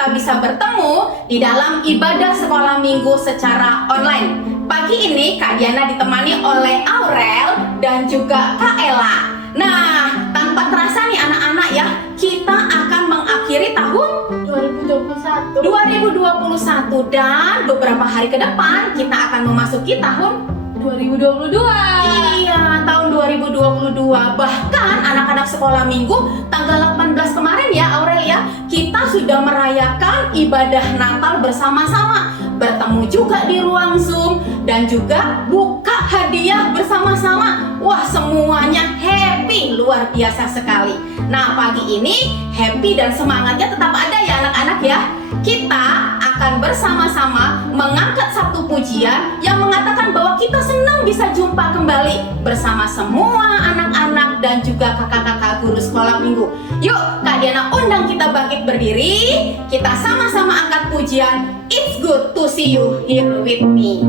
kita bisa bertemu di dalam ibadah sekolah minggu secara online. Pagi ini Kak Diana ditemani oleh Aurel dan juga Kak Ella. Nah, tanpa terasa nih anak-anak ya, kita akan mengakhiri tahun 2021 dan beberapa hari ke depan kita akan memasuki tahun 2022. Iya, tahun 2022. Bahkan anak-anak sekolah minggu tanggal 18 kemarin ya Aurel ya, kita sudah merayakan ibadah Natal bersama-sama, bertemu juga di ruang Zoom dan juga buka hadiah bersama-sama. Wah, semuanya happy, luar biasa sekali. Nah, pagi ini happy dan semangatnya tetap ada ya anak-anak ya. Kita akan bersama-sama mengangkat satu pujian yang mengatakan bahwa kita senang bisa jumpa kembali bersama semua anak-anak dan juga kakak-kakak guru sekolah minggu. Yuk, Kak Diana undang kita bangkit berdiri. Kita sama-sama angkat pujian It's Good to See You Here With Me.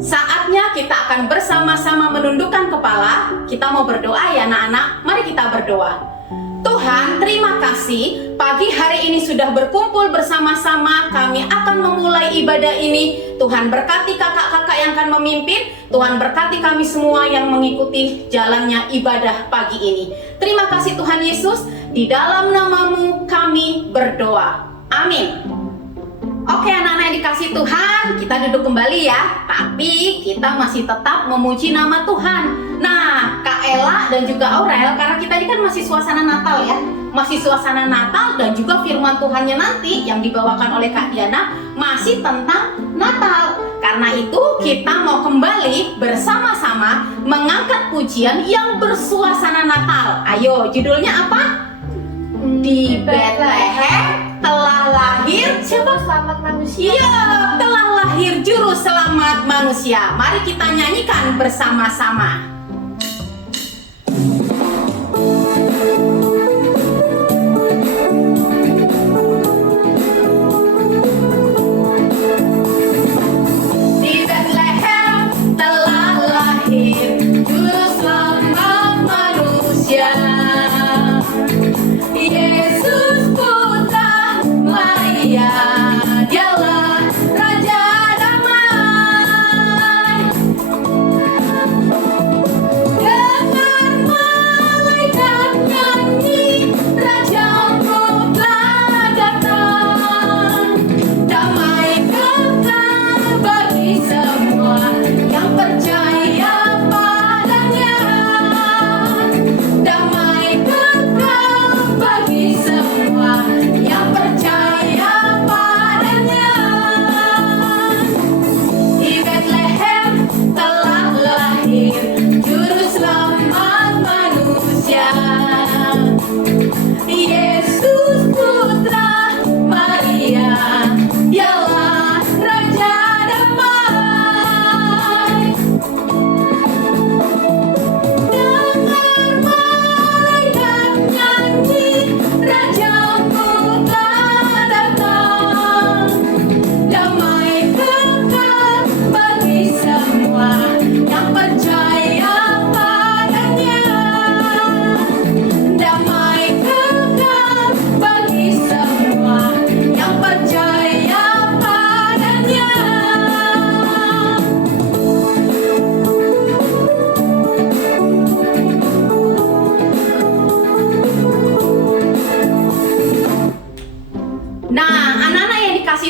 Saatnya kita akan bersama-sama menundukkan kepala. Kita mau berdoa ya anak-anak. Mari kita berdoa. Tuhan, terima kasih pagi hari ini sudah berkumpul bersama-sama. Kami akan memulai ibadah ini. Tuhan berkati kakak-kakak yang akan memimpin. Tuhan berkati kami semua yang mengikuti jalannya ibadah pagi ini. Terima kasih Tuhan Yesus. Di dalam nama-Mu kami berdoa. Amin. Oke anak-anak yang dikasih Tuhan, kita duduk kembali ya. Tapi kita masih tetap memuji nama Tuhan. Nah, Kak Ella dan juga Aurel, karena kita ini kan masih suasana Natal ya. Masih suasana Natal dan juga firman Tuhannya nanti yang dibawakan oleh Kak Diana masih tentang Natal. Karena itu kita mau kembali bersama-sama mengangkat pujian yang bersuasana Natal. Ayo, judulnya apa? Di Bethlehem telah lahir siapa? Selamat manusia. Iya, telah lahir juru selamat manusia. Mari kita nyanyikan bersama-sama. Di Bethlehem telah lahir juru selamat manusia. Yesus putra Maria, dialah Raja damai.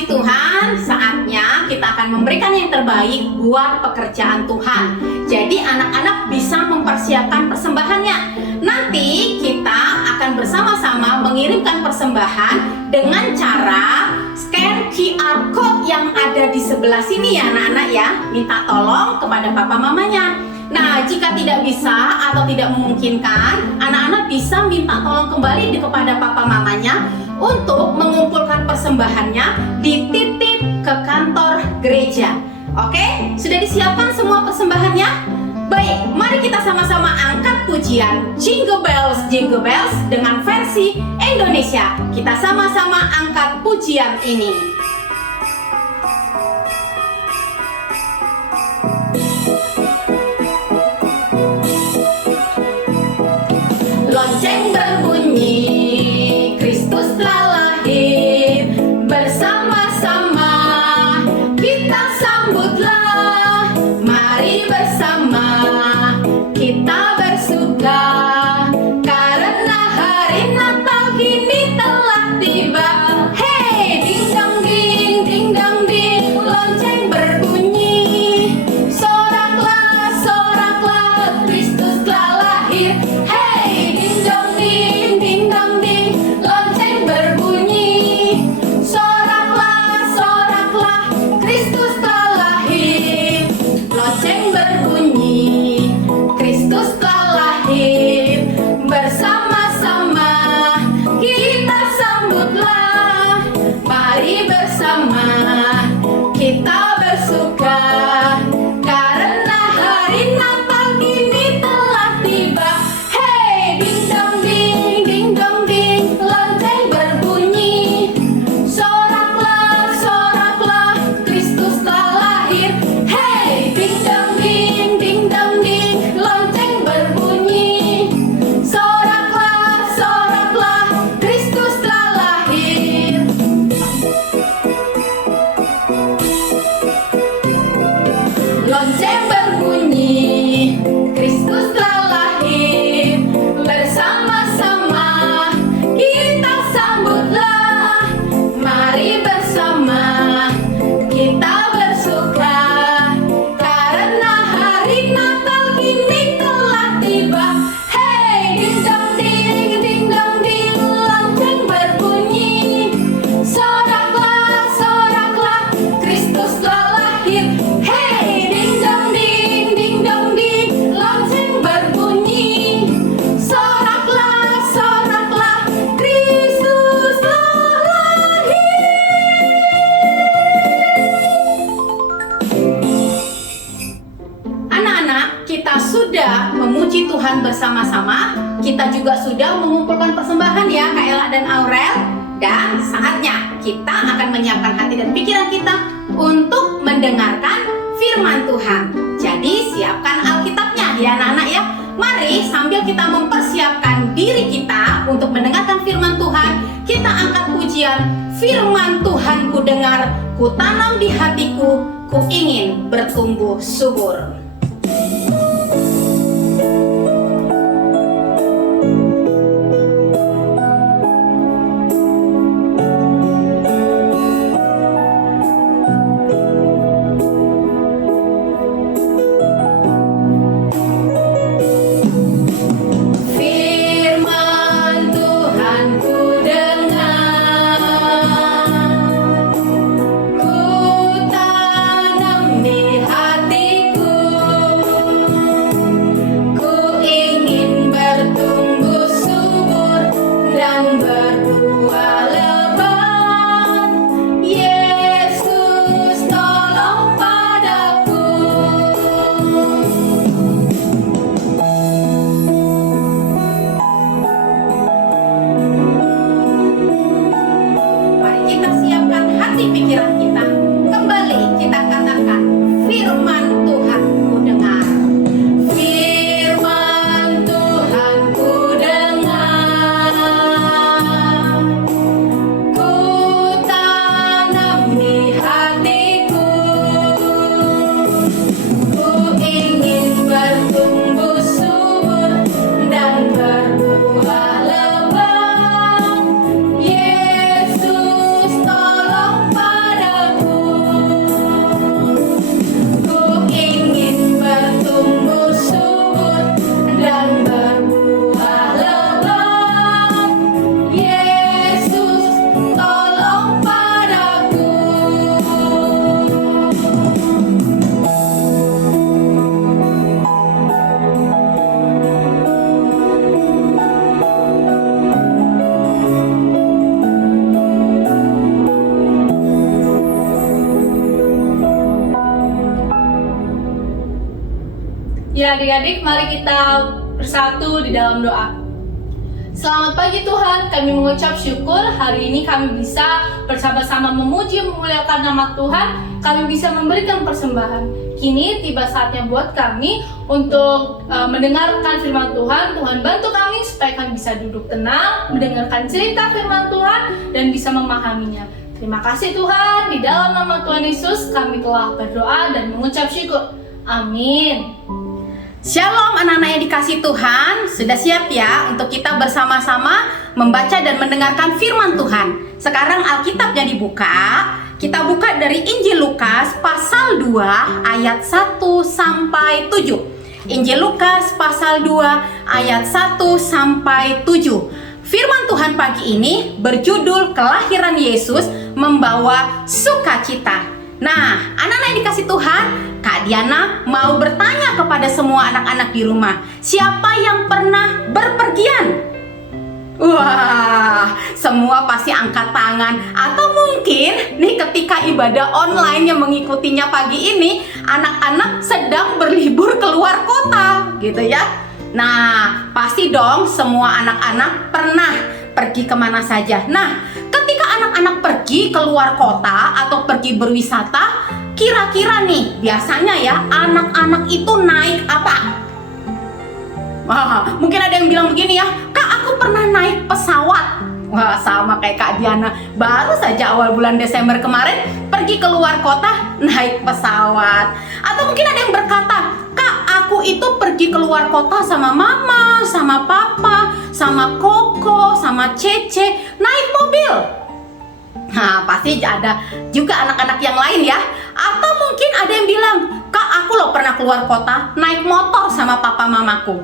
kasih Tuhan, saatnya kita akan memberikan yang terbaik buat pekerjaan Tuhan. Jadi anak-anak bisa mempersiapkan persembahannya. Nanti kita akan bersama-sama mengirimkan persembahan dengan cara scan QR code yang ada di sebelah sini ya anak-anak ya. Minta tolong kepada papa mamanya. Nah, jika tidak bisa atau tidak memungkinkan, anak-anak bisa minta tolong kembali kepada papa mamanya untuk mengumpulkan persembahannya dititip ke kantor gereja. Oke, sudah disiapkan semua persembahannya? Baik, mari kita sama-sama angkat pujian Jingle Bells dengan versi Indonesia. Kita sama-sama angkat pujian ini. Lonceng berbunyi, Kristus telah lahir, bersama-sama kita sambutlah, mari bersama kita bersuka, karena hari Natal kini telah tiba. Hey, ding dong ding, lonceng berbunyi, soraklah, soraklah, Kristus telah lahir. Hey, ding dong ding, lonceng berbunyi, soraklah, soraklah, Kristus telah lahir. Lonceng berbunyi, Kristus telah lahir, bersama-sama kita sambutlah, mari bersama kita bersuka, karena hari Natal kini telah tiba. Hey, ding dong ding, lonceng berbunyi, soraklah, soraklah, Kristus telah lahir. Hey, ding dong ding, lonceng berbunyi, soraklah, soraklah, Kristus telah lahir. Lonceng berbunyi, Kristus telah lahir, bersama-sama kita sambutlah, mari bersama kita bersuka, karena hari Natal kini telah tiba. Hey, ding dong ding, lonceng berbunyi, soraklah, soraklah, Kristus telah lahir. Hey, ding dong ding, lonceng berbunyi, soraklah, soraklah, Kristus telah lahir. Anak-anak, kita sudah memuji Tuhan bersama-sama. Kita juga sudah mengumpulkan persembahan ya Kak Ella dan Aurel. Dan saatnya kita akan menyiapkan hati dan pikiran kita untuk mendengarkan firman Tuhan. Jadi siapkan Alkitabnya ya anak-anak ya. Mari sambil kita mempersiapkan diri kita untuk mendengarkan firman Tuhan, kita angkat pujian firman Tuhan ku dengar, ku tanam di hatiku, ku ingin bertumbuh subur. Firman Tuhan ku dengar, ku tanam di hatiku, ku ingin bertumbuh subur dan berbuah lebat. Yesus tolong padaku. Mari kita siapkan hati pikiran kita. Kembali kita katakan firman Tuhan ku dengar. Firman Tuhan ku dengar, ku tanam di hatiku, ku ingin bertumbuh subur dan berbuah lebat. Yesus tolong padaku. adik-adik, mari kita bersatu di dalam doa. Selamat pagi Tuhan, kami mengucap syukur hari ini kami bisa bersama-sama memuji memuliakan nama Tuhan. Kami bisa memberikan persembahan. Kini tiba saatnya buat kami untuk mendengarkan firman Tuhan. Tuhan bantu kami supaya kami bisa duduk tenang, mendengarkan cerita firman Tuhan dan bisa memahaminya. Terima kasih Tuhan, di dalam nama Tuhan Yesus kami telah berdoa dan mengucap syukur. Amin. Shalom anak-anak yang dikasih Tuhan, sudah siap ya untuk kita bersama-sama membaca dan mendengarkan firman Tuhan. Sekarang Alkitabnya dibuka, kita buka dari Injil Lukas pasal 2 ayat 1 sampai 7. Injil Lukas pasal 2 ayat 1 sampai 7. Firman Tuhan pagi ini berjudul Kelahiran Yesus Membawa Sukacita. Nah, anak-anak yang dikasih Tuhan, Kak Diana mau bertanya kepada semua anak-anak di rumah, siapa yang pernah berpergian? Wah, semua pasti angkat tangan. Atau mungkin nih ketika ibadah online yang mengikutinya pagi ini, anak-anak sedang berlibur keluar kota, gitu ya. Nah, pasti dong semua anak-anak pernah pergi kemana saja. Nah, ketika anak-anak pergi keluar kota atau pergi berwisata, kira-kira nih biasanya ya anak-anak itu naik apa? Wah, mungkin ada yang bilang begini ya, Kak aku pernah naik pesawat. Wah, sama kayak Kak Diana, baru saja awal bulan Desember kemarin pergi keluar kota naik pesawat. Atau mungkin ada yang berkata, Kak aku itu pergi keluar kota sama mama, sama papa, sama Koko, sama Cece, naik mobil. Nah, pasti ada juga anak-anak yang lain ya. Atau mungkin ada yang bilang, Kak aku loh pernah keluar kota naik motor sama papa mamaku.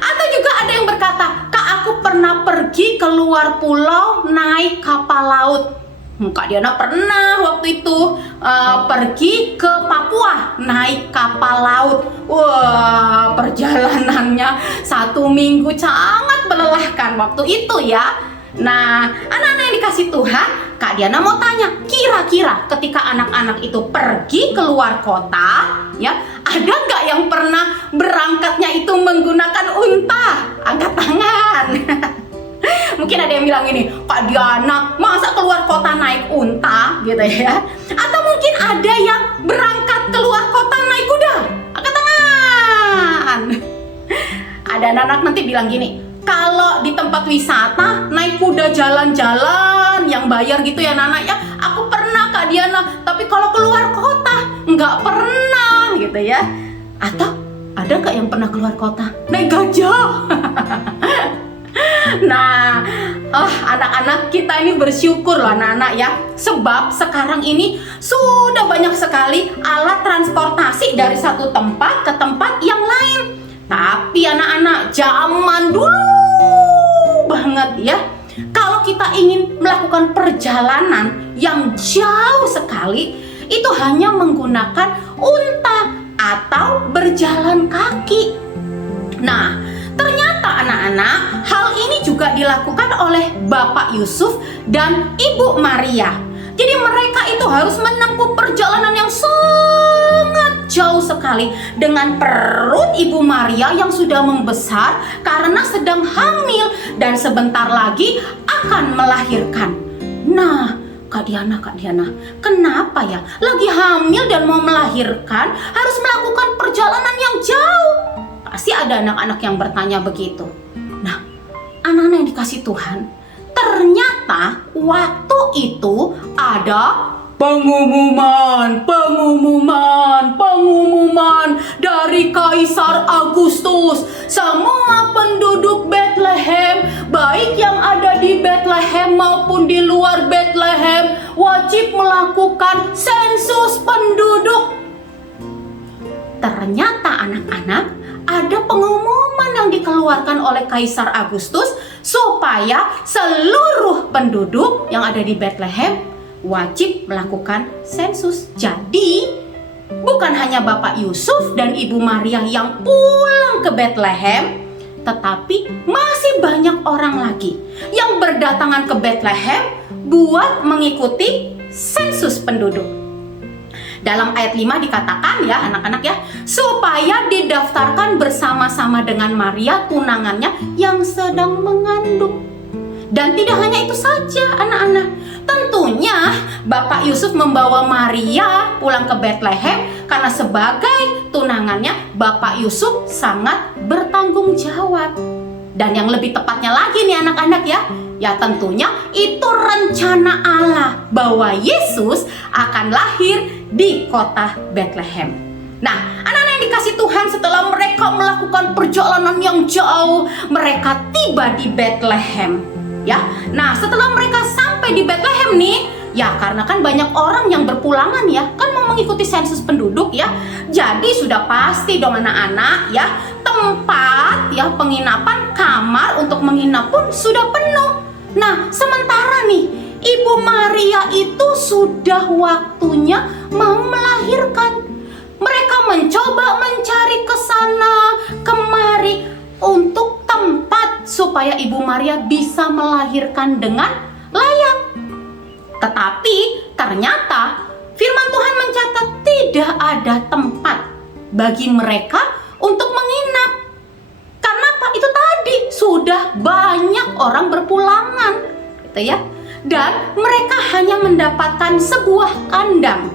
Atau juga ada yang berkata, Kak aku pernah pergi keluar pulau naik kapal laut. Kak Diana pernah waktu itu pergi ke Papua naik kapal laut. Wah, perjalanannya 1 minggu sangat melelahkan waktu itu ya. Nah, anak-anak yang dikasih Tuhan, Kak Diana mau tanya, kira-kira ketika anak-anak itu pergi keluar kota, ya, ada nggak yang pernah berangkatnya itu menggunakan unta? Angkat tangan. Mungkin ada yang bilang gini, Kak Diana, masa keluar kota naik unta, gitu ya? Atau mungkin ada yang berangkat keluar kota naik kuda? Angkat tangan. Ada anak-anak nanti bilang gini, kalau di tempat wisata naik kuda jalan-jalan yang bayar gitu ya Nana ya, aku pernah Kak Diana, tapi kalau keluar kota nggak pernah gitu ya. Atau ada nggak yang pernah keluar kota naik gajah? Nah, anak-anak kita ini bersyukur loh anak-anak ya, sebab sekarang ini sudah banyak sekali alat transportasi dari satu tempat ke tempat yang lain. Tapi anak-anak zaman dulu banget ya, kalau kita ingin melakukan perjalanan yang jauh sekali, itu hanya menggunakan unta atau berjalan kaki. Nah, ternyata anak-anak hal ini juga dilakukan oleh Bapak Yusuf dan Ibu Maria. Jadi mereka itu harus menempuh perjalanan yang sangat jauh sekali dengan perut Ibu Maria yang sudah membesar karena sedang hamil dan sebentar lagi akan melahirkan. Nah, Kak Diana, kenapa ya lagi hamil dan mau melahirkan harus melakukan perjalanan yang jauh? Pasti ada anak-anak yang bertanya begitu. Nah, anak-anak yang dikasih Tuhan, ternyata waktu itu ada pengumuman dari Kaisar Agustus. Semua penduduk Bethlehem, baik yang ada di Bethlehem maupun di luar Bethlehem, wajib melakukan sensus penduduk. Ternyata anak-anak, ada pengumuman yang dikeluarkan oleh Kaisar Agustus supaya seluruh penduduk yang ada di Bethlehem wajib melakukan sensus. Jadi, bukan hanya Bapak Yusuf dan Ibu Maria yang pulang ke Bethlehem, tetapi masih banyak orang lagi yang berdatangan ke Bethlehem buat mengikuti sensus penduduk. Dalam ayat 5 dikatakan ya anak-anak ya, supaya didaftarkan bersama-sama dengan Maria tunangannya yang sedang mengandung. Dan tidak hanya itu saja anak-anak, tentunya Bapak Yusuf membawa Maria pulang ke Bethlehem karena sebagai tunangannya Bapak Yusuf sangat bertanggung jawab. Dan yang lebih tepatnya lagi nih anak-anak ya tentunya itu rencana Allah bahwa Yesus akan lahir di kota Bethlehem. Nah, anak-anak yang dikasih Tuhan, setelah mereka melakukan perjalanan yang jauh, mereka tiba di Bethlehem. Ya, nah setelah mereka sampai di Bethlehem nih, ya karena kan banyak orang yang berpulangan ya, kan mau mengikuti sensus penduduk ya. Jadi sudah pasti dong anak-anak ya, tempat ya penginapan kamar untuk menginap pun sudah penuh. Nah, sementara nih, Ibu Maria itu sudah waktunya mau melahirkan. Mereka mencoba mencari ke sana kemari untuk tempat supaya Ibu Maria bisa melahirkan dengan layak. Tetapi ternyata firman Tuhan mencatat tidak ada tempat bagi mereka untuk menginap. Karena apa? Itu tadi sudah banyak orang berpulangan, gitu ya. Dan mereka hanya mendapatkan sebuah kandang.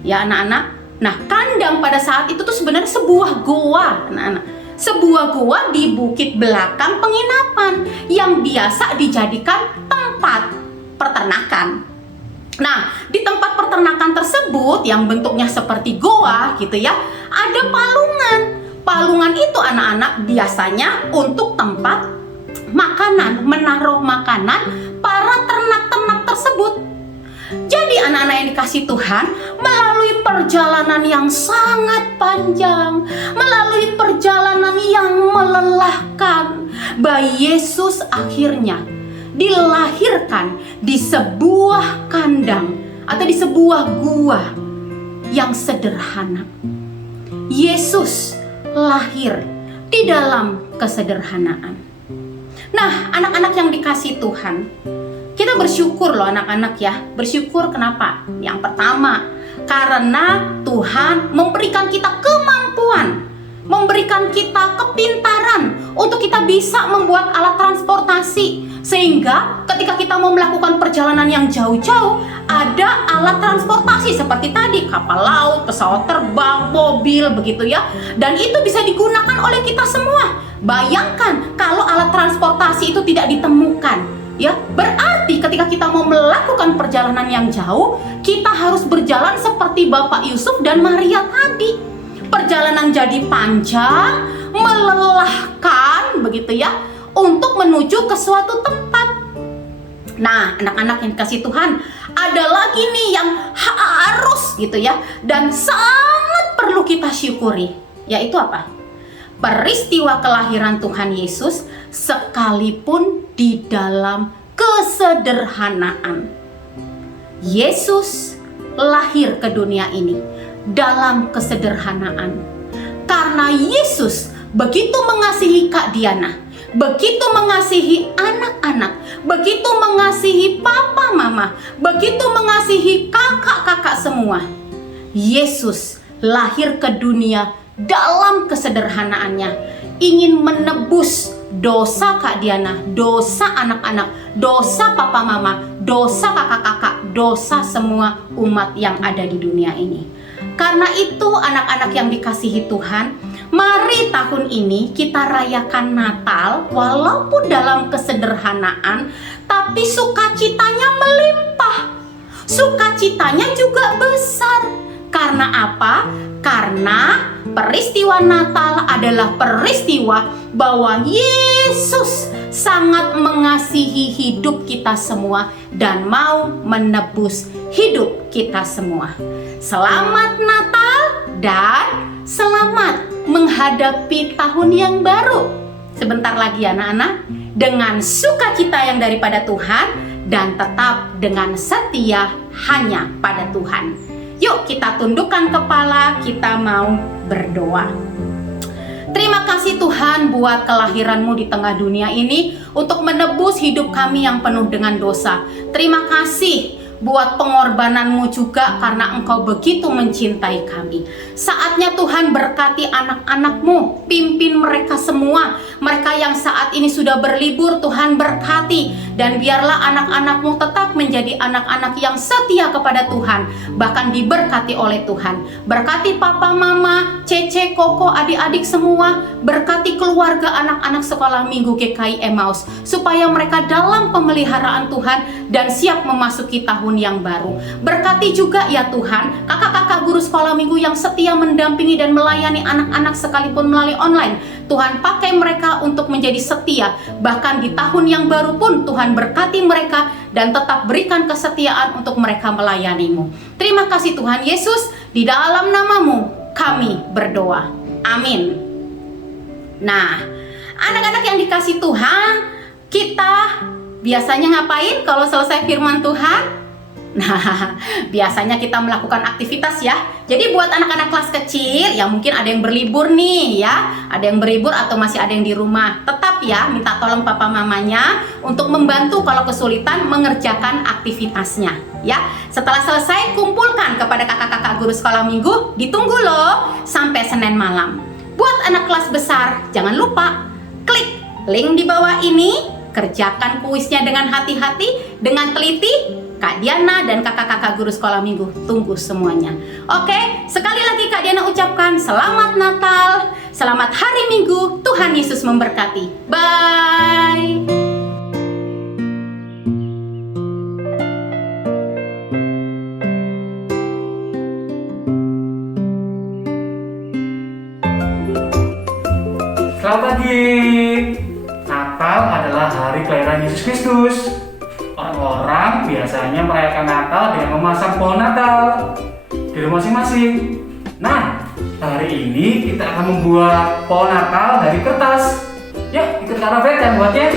Ya anak-anak. Nah, kandang pada saat itu tuh sebenarnya sebuah goa, anak-anak. Sebuah goa di bukit belakang penginapan yang biasa dijadikan tempat peternakan. Nah, di tempat peternakan tersebut yang bentuknya seperti goa gitu ya, ada palungan. Palungan itu anak-anak biasanya untuk tempat makanan, menaruh makanan para ternak-ternak tersebut. Jadi anak-anak yang dikasih Tuhan, melalui perjalanan yang sangat panjang, melalui perjalanan yang melelahkan, bayi Yesus akhirnya dilahirkan di sebuah kandang atau di sebuah gua yang sederhana. Yesus lahir di dalam kesederhanaan. Nah, anak-anak yang dikasih Tuhan, kita bersyukur loh anak-anak ya. Bersyukur kenapa? Yang pertama, karena Tuhan memberikan kita kemampuan, memberikan kita kepintaran untuk kita bisa membuat alat transportasi. Sehingga ketika kita mau melakukan perjalanan yang jauh-jauh, ada alat transportasi seperti tadi, kapal laut, pesawat terbang, mobil, begitu ya. Dan itu bisa digunakan oleh kita semua. Bayangkan kalau alat transportasi itu tidak ditemukan, ya berarti ketika kita mau melakukan perjalanan yang jauh, kita harus berjalan seperti Bapak Yusuf dan Maria tadi. Perjalanan jadi panjang, melelahkan, begitu ya, untuk menuju ke suatu tempat. Nah, anak-anak yang dikasih Tuhan, ada lagi nih yang harus gitu ya, dan sangat perlu kita syukuri, yaitu apa? Peristiwa kelahiran Tuhan Yesus sekalipun di dalam kesederhanaan. Yesus lahir ke dunia ini dalam kesederhanaan. Karena Yesus begitu mengasihi Kak Diana, begitu mengasihi anak-anak, begitu mengasihi papa mama, begitu mengasihi kakak-kakak semua. Yesus lahir ke dunia dalam kesederhanaannya, ingin menebus dosa Kak Diana, dosa anak-anak, dosa papa mama, dosa kakak-kakak, dosa semua umat yang ada di dunia ini. Karena itu anak-anak yang dikasihi Tuhan, mari tahun ini kita rayakan Natal walaupun dalam kesederhanaan, tapi sukacitanya melimpah. Sukacitanya juga besar. Karena apa? Karena peristiwa Natal adalah peristiwa bahwa Yesus sangat mengasihi hidup kita semua dan mau menebus hidup kita semua. Selamat Natal dan selamat menghadapi tahun yang baru. Sebentar lagi anak-anak, dengan sukacita yang daripada Tuhan dan tetap dengan setia hanya pada Tuhan. Yuk kita tundukkan kepala, kita mau berdoa. Terima kasih Tuhan buat kelahiran-Mu di tengah dunia ini untuk menebus hidup kami yang penuh dengan dosa. Terima kasih buat pengorbananmu juga karena Engkau begitu mencintai kami. Saatnya Tuhan berkati anak-anakmu, pimpin mereka semua. Mereka yang saat ini sudah berlibur, Tuhan berkati. Dan biarlah anak-anakmu tetap menjadi anak-anak yang setia kepada Tuhan, bahkan diberkati oleh Tuhan. Berkati papa, mama, Cece, Koko, adik-adik semua. Berkati keluarga anak-anak sekolah minggu GKI Emmaus, supaya mereka dalam pemeliharaan Tuhan dan siap memasuki tahun yang baru. Berkati juga ya Tuhan, kakak-kakak guru sekolah minggu yang setia mendampingi dan melayani anak-anak sekalipun melalui online. Tuhan pakai mereka untuk menjadi setia, bahkan di tahun yang baru pun Tuhan berkati mereka dan tetap berikan kesetiaan untuk mereka melayanimu. Terima kasih Tuhan Yesus, di dalam namamu kami berdoa. Amin. Nah, anak-anak yang dikasih Tuhan, kita biasanya ngapain kalau selesai firman Tuhan? Nah, biasanya kita melakukan aktivitas ya. Jadi buat anak-anak kelas kecil yang mungkin ada yang berlibur nih ya, ada yang berlibur atau masih ada yang di rumah, tetap ya minta tolong papa mamanya untuk membantu kalau kesulitan mengerjakan aktivitasnya ya. Setelah selesai kumpulkan kepada kakak-kakak guru sekolah minggu, ditunggu loh sampai Senin malam. Buat anak kelas besar, jangan lupa klik link di bawah ini, kerjakan kuisnya dengan hati-hati, dengan teliti. Kak Diana dan kakak-kakak guru sekolah minggu tunggu semuanya. Oke, sekali lagi Kak Diana ucapkan selamat Natal, selamat hari Minggu, Tuhan Yesus memberkati. Bye. Selamat pagi. Natal adalah hari kelahiran Yesus Kristus. Orang-orang biasanya merayakan Natal dengan memasang pohon Natal di rumah masing-masing. Nah, hari ini kita akan membuat pohon Natal dari kertas. Yuk, ikut Kak Robert dan buatnya.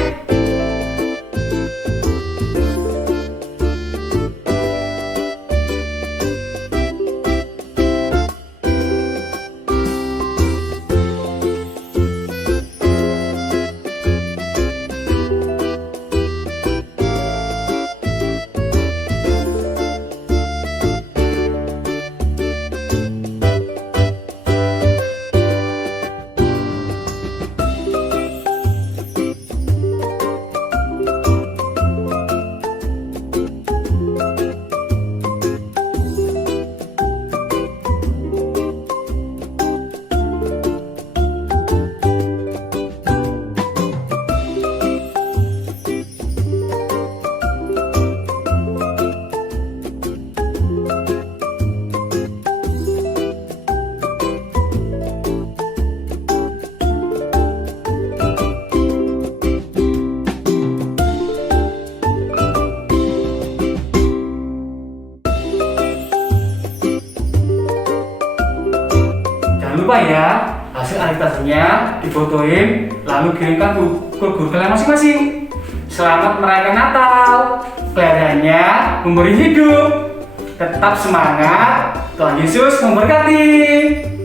Lupa ya, hasil akhirnya difotoin lalu kirimkan ke guru kalian masing-masing. Selamat merayakan Natal, kelihatannya memberi hidup. Tetap semangat, Tuhan Yesus memberkati.